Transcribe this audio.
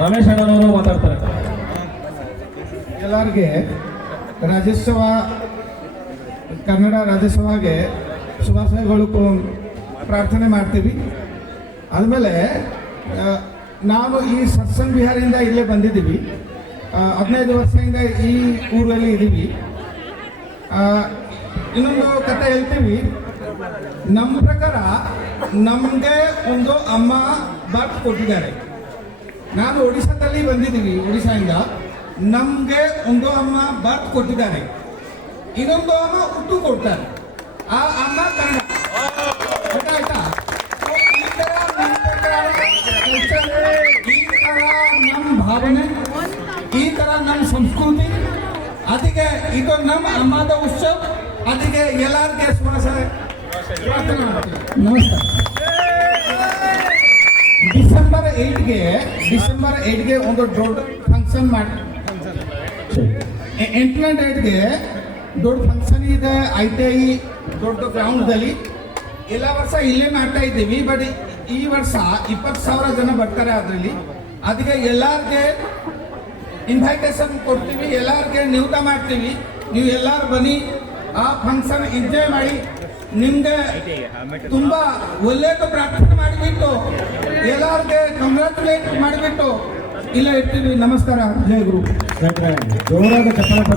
ರಮೇಶ್ ಅಣ್ಣನವರು ಮಾತಾಡ್ತಾರೆ. ಎಲ್ಲರಿಗೆ ರಾಜ್ಯೋತ್ಸವ ಕನ್ನಡ ರಾಜ್ಯೋತ್ಸವಗೆ ಶುಭಾಶಯಗಳು ಪ್ರಾರ್ಥನೆ ಮಾಡ್ತೀವಿ. ಆದಮೇಲೆ ನಾವು ಈ ಸತ್ಸಂಗ್ ವಿಹಾರದಿಂದ ಇಲ್ಲೇ ಬಂದಿದ್ದೀವಿ. 15 ವರ್ಷದಿಂದ ಈ ಊರಲ್ಲಿ ಇದ್ದೀವಿ. ಇನ್ನೊಂದು ಕಥೆ ಹೇಳ್ತೀವಿ. ನಮ್ಮ ಪ್ರಕಾರ ನಮಗೆ ಒಂದು ಅಮ್ಮ ಬರ್ತ್ ಕೊಟ್ಟಿದ್ದಾರೆ. ನಾನು ಒಡಿಶಾದಲ್ಲಿ ಬಂದಿದ್ದೀವಿ. ಒಡಿಶಾದಿಂದ ನಮಗೆ ಒಂದು ಅಮ್ಮ ಬರ್ತ್ ಕೊಟ್ಟಿದ್ದಾರೆ, ಇನ್ನೊಂದು ಅಮ್ಮ ಹುಟ್ಟು ಕೊಡ್ತಾರೆ. ಆ ಅಮ್ಮ ಕನ್ನಡ. ಆಯ್ತಾ? ಈ ಥರ ನಮ್ಮ ಭಾವನೆ, ಈ ಥರ ನಮ್ಮ ಸಂಸ್ಕೃತಿ, ಅದಕ್ಕೆ ಇದು ನಮ್ಮ ಅಮ್ಮದ ಉತ್ಸವ. ಅದಕ್ಕೆ ಎಲ್ಲರಿಗೆ ಪ್ರಾರ್ಥನೆ ಮಾಡ್ತೀವಿ. ನಮಸ್ಕಾರ. ಡಿಸೆಂಬರ್ 8ಗೆ ಒಂದು ದೊಡ್ಡ ಫಂಕ್ಷನ್ ಮಾಡಿ, 8ನೇ ಡೇಟ್ಗೆ ದೊಡ್ಡ ಫಂಕ್ಷನ್ ಇದೆ ITI ದೊಡ್ಡ ಗ್ರೌಂಡ್ದಲ್ಲಿ. ಎಲ್ಲ ವರ್ಷ ಇಲ್ಲೇ ಮಾಡ್ತಾ ಇದ್ದೀವಿ. ಬಟ್ ಈ ವರ್ಷ 20,000 ಜನ ಬರ್ತಾರೆ ಅದರಲ್ಲಿ. ಅದಕ್ಕೆ ಎಲ್ಲರಿಗೆ ಇನ್ವೈಟೇಷನ್ ಕೊಡ್ತೀವಿ, ಎಲ್ಲರಿಗೆ ನಿಯುಕ್ತ ಮಾಡ್ತೀವಿ. ನೀವು ಎಲ್ಲರೂ ಬನ್ನಿ, ಆ ಫಂಕ್ಷನ್ ಎಂಜಾಯ್ ಮಾಡಿ. ನಿಮ್ಗೆ ತುಂಬಾ ಒಳ್ಳೆಯದು ಪ್ರಾರ್ಥನೆ ಮಾಡಿಬಿಟ್ಟು ಎಲ್ಲರಿಗೆ ಕಂಗ್ರ್ಯಾಚುಲೇಟ್ ಮಾಡಿಬಿಟ್ಟು ಇಲ್ಲೇ ಇರ್ತೀವಿ. ನಮಸ್ಕಾರ. ಜಯ ಗುರು. ಜೋರಾದ ಚಪ್ಪಾಳೆ